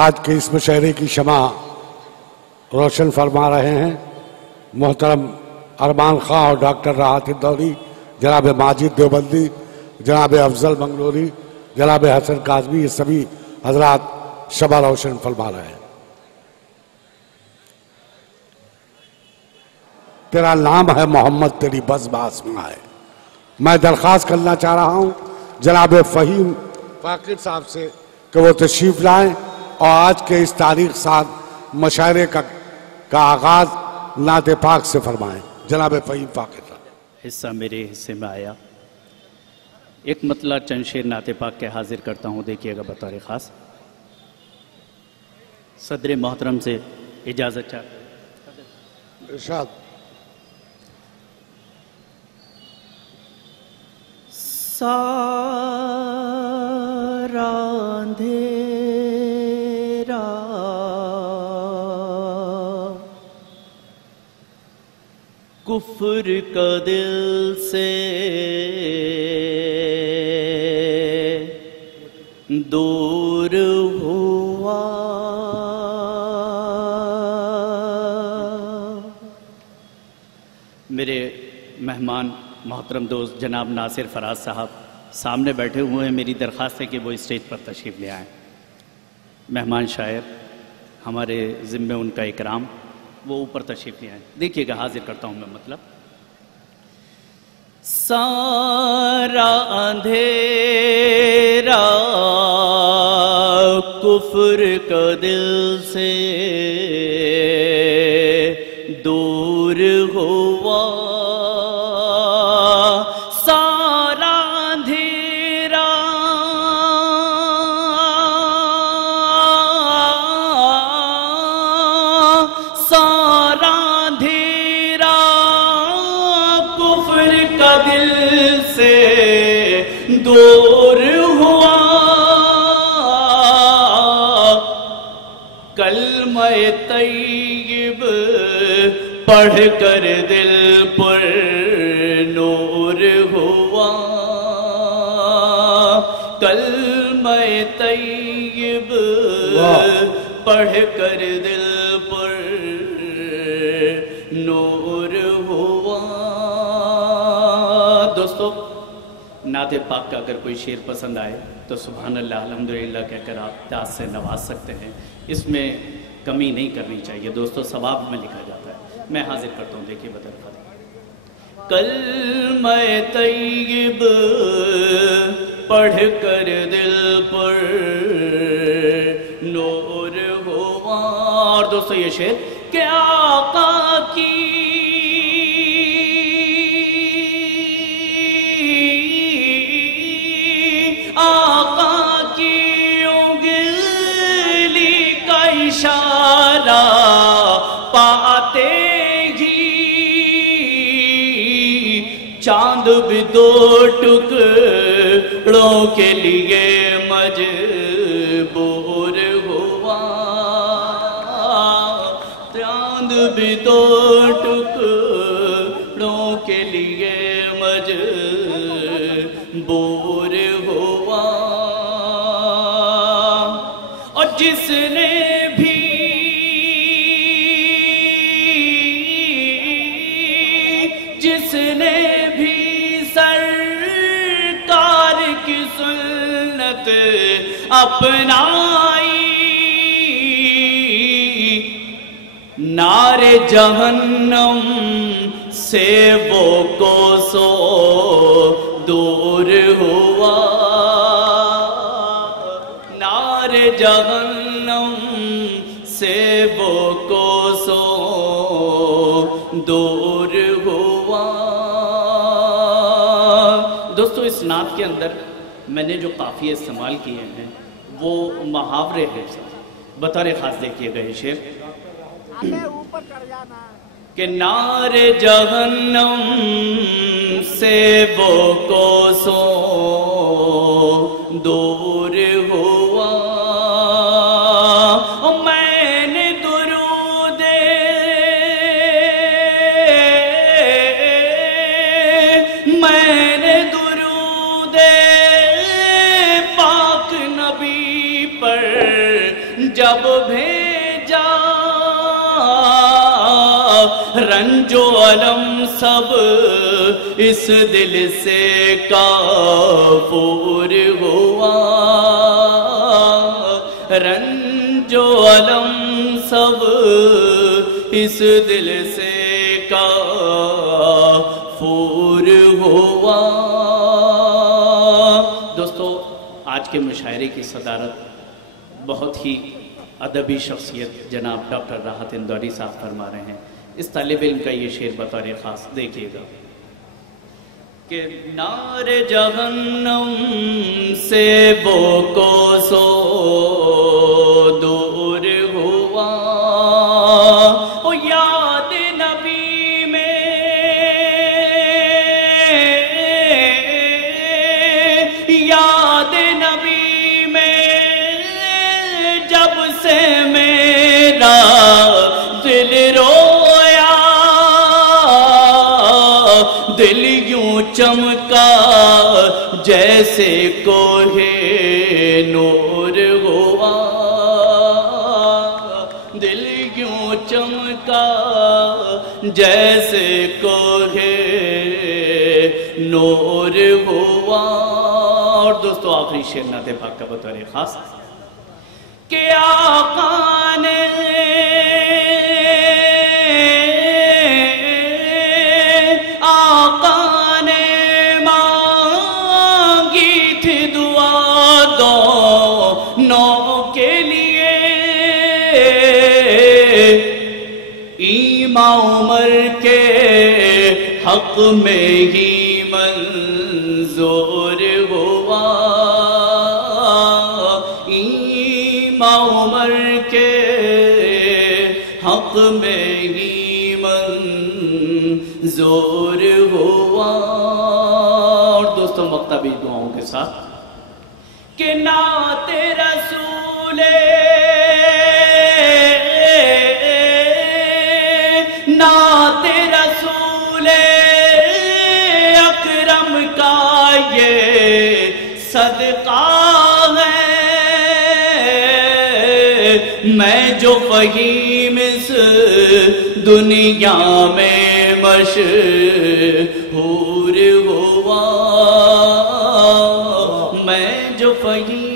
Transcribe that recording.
آج کے اس مشاعرے کی شمع روشن فرما رہے ہیں محترم ارمان خان اور ڈاکٹر راحت الدوری، جناب ماجد دیوبندی، جناب افضل منگلوری، جناب حسن کاظمی، یہ سبھی حضرات شمع روشن فرما رہے ہیں۔ تیرا نام ہے محمد، تیری بزم آسماں ہے۔ میں درخواست کرنا چاہ رہا ہوں جناب فہیم فاقد صاحب سے کہ وہ تشریف لائیں اور آج کے اس تاریخ ساتھ مشاعرے کا آغاز نعت پاک سے فرمائیں۔ جناب فہیم فاقد صاحب۔ حصہ میرے حصے میں آیا، ایک مطلع چند شعر نعت پاک کے حاضر کرتا ہوں، دیکھیے گا بطور خاص۔ صدر محترم سے اجازت چاہتا ارشاد۔ سارا اندھیرا کفر کا دل سے دور ہوا، میرے مہمان محترم دوست جناب ناصر فراز صاحب سامنے بیٹھے ہوئے ہیں، میری درخواست ہے کہ وہ اسٹیج پر تشریف لے آئیں۔ مہمان شاعر، ہمارے ذمے ان کا اکرام، وہ اوپر تشریف لے آئیں۔ دیکھیے گا حاضر کرتا ہوں میں مطلب۔ سارا اندھیرا کفر کا دل سے دور ہوا، دور ہوا، کلمہ طیب پڑھ کر دل پر نور ہوا، کلمہ طیب پڑھ کر دل پر نور ہوا۔ دوستو، نعت پاک کا اگر کوئی شعر پسند آئے تو سبحان اللہ الحمدللہ کہہ کر آپ داد سے نواز سکتے ہیں، اس میں کمی نہیں کرنی چاہیے دوستو، ثواب میں لکھا جاتا ہے۔ میں حاضر کرتا ہوں، دیکھیے بدر خدا۔ کلمہ طیب پڑھ کر دل پر نور ہوا، اور دوستو یہ شعر کہ آقا کی اشارہ پاتے ہی چاند بھی دو ٹکڑوں کے لیے مجبور ہوا، چاند بھی دو ٹکڑوں کے لیے مجبور ہوا، اور جس نے اپنائی نار جہنم سے وہ کوسوں دور ہوا، نار جہنم سے وہ کوسوں دور ہوا۔ دوستو، اس نعت کے اندر میں نے جو قافیے استعمال کیے ہیں وہ محاورے ہیں، بطور خاص دیکھیے گا یہ شعر کہ نار جہنم سے وہ کوسوں دور ہوا، میں نے درود جب بھیجا رنج و علم سب اس دل سے کافور ہوا، رنج و علم سب اس دل سے کافور ہوا۔ دوستو، آج کے مشاعرے کی صدارت بہت ہی ادبی شخصیت جناب ڈاکٹر راحت اندوری صاحب فرما رہے ہیں۔ اس طالب علم کا یہ شعر بطور خاص دیکھیے گا کہ نار جہنم سے وہ کوسوں دور ہوا، او یاد نبی میں یاد نبی میں جب سے میرا دل رویا، دل یوں چمکا جیسے کوہ نور ہوا، دل یوں چمکا جیسے کوہ نور ہوا۔ اور دوستو، آخری شعر نعت پاک کا بطور خاص کہ آقا نے مانگی تھی دعا دونوں کے لیے، ایماں عمر کے حق میں ہی منظور ہوا، ایماں عمر کے حق میں ہی منظور ہوا۔ اور دوستوں، مکتبی دعاؤں کے ساتھ کہ نعت رسول نعت رسول اکرم کا یہ صدقہ ہے، میں جو فہیم اس دنیا میں مشہور ہوا، میں جو فہیم